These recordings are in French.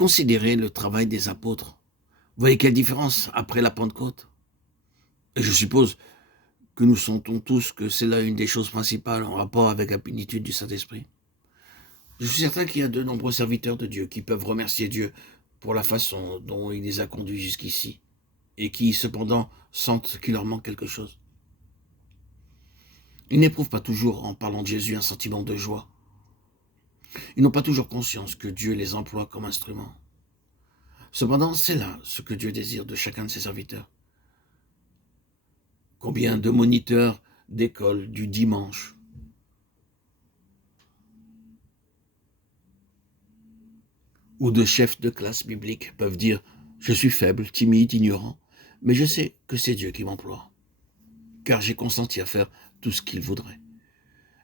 considérez le travail des apôtres. Voyez quelle différence après la Pentecôte. Et je suppose que nous sentons tous que c'est là une des choses principales en rapport avec la plénitude du Saint-Esprit. Je suis certain qu'il y a de nombreux serviteurs de Dieu qui peuvent remercier Dieu pour la façon dont il les a conduits jusqu'ici et qui, cependant, sentent qu'il leur manque quelque chose. Ils n'éprouvent pas toujours, en parlant de Jésus, un sentiment de joie. Ils n'ont pas toujours conscience que Dieu les emploie comme instruments. Cependant, c'est là ce que Dieu désire de chacun de ses serviteurs. Combien de moniteurs d'école du dimanche ou de chefs de classe biblique peuvent dire « Je suis faible, timide, ignorant, mais je sais que c'est Dieu qui m'emploie, car j'ai consenti à faire tout ce qu'il voudrait.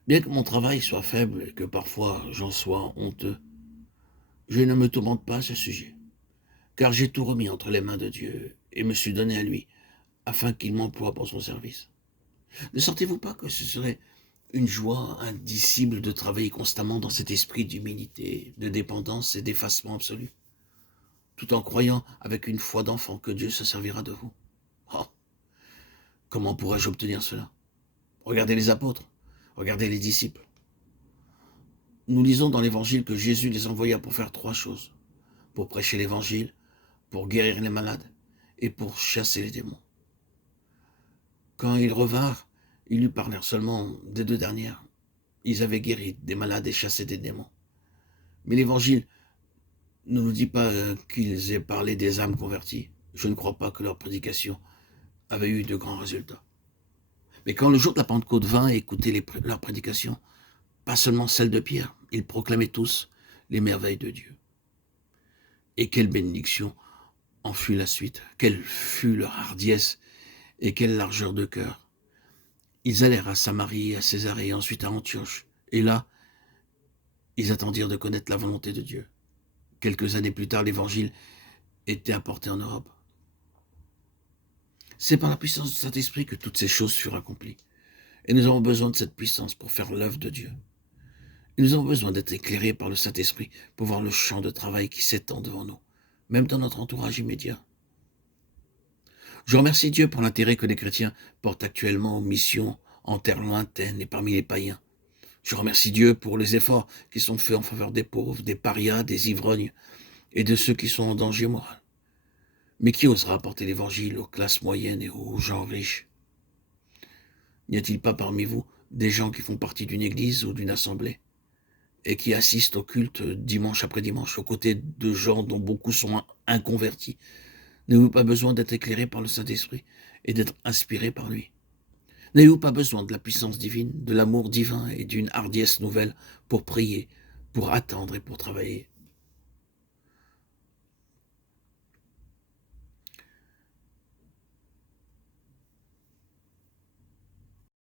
Bien que mon travail soit faible et que parfois j'en sois honteux, je ne me tourmente pas à ce sujet, car j'ai tout remis entre les mains de Dieu et me suis donné à lui, afin qu'il m'emploie pour son service. Ne sentez-vous pas que ce serait une joie indicible de travailler constamment dans cet esprit d'humilité, de dépendance et d'effacement absolu, tout en croyant avec une foi d'enfant que Dieu se servira de vous? Oh, comment pourrais-je obtenir cela? Regardez les apôtres, regardez les disciples. Nous lisons dans l'Évangile que Jésus les envoya pour faire 3 choses. Pour prêcher l'Évangile, pour guérir les malades et pour chasser les démons. Quand ils revinrent, ils lui parlèrent seulement des 2 dernières. Ils avaient guéri des malades et chassé des démons. Mais l'Évangile ne nous dit pas qu'ils aient parlé des âmes converties. Je ne crois pas que leur prédication avait eu de grands résultats. Mais quand le jour de la Pentecôte vint et écoutait leurs prédications, pas seulement celle de Pierre, ils proclamaient tous les merveilles de Dieu. Et quelle bénédiction en fut la suite, quelle fut leur hardiesse et quelle largeur de cœur. Ils allèrent à Samarie, à Césarée, ensuite à Antioche, et là, ils attendirent de connaître la volonté de Dieu. Quelques années plus tard, l'Évangile était apporté en Europe. C'est par la puissance du Saint-Esprit que toutes ces choses furent accomplies. Et nous avons besoin de cette puissance pour faire l'œuvre de Dieu. Et nous avons besoin d'être éclairés par le Saint-Esprit pour voir le champ de travail qui s'étend devant nous, même dans notre entourage immédiat. Je remercie Dieu pour l'intérêt que les chrétiens portent actuellement aux missions en terre lointaine et parmi les païens. Je remercie Dieu pour les efforts qui sont faits en faveur des pauvres, des parias, des ivrognes et de ceux qui sont en danger moral. Mais qui osera apporter l'évangile aux classes moyennes et aux gens riches? N'y a-t-il pas parmi vous des gens qui font partie d'une église ou d'une assemblée et qui assistent au culte dimanche après dimanche aux côtés de gens dont beaucoup sont inconvertis? N'avez-vous pas besoin d'être éclairé par le Saint-Esprit et d'être inspiré par lui? N'avez-vous pas besoin de la puissance divine, de l'amour divin et d'une hardiesse nouvelle pour prier, pour attendre et pour travailler?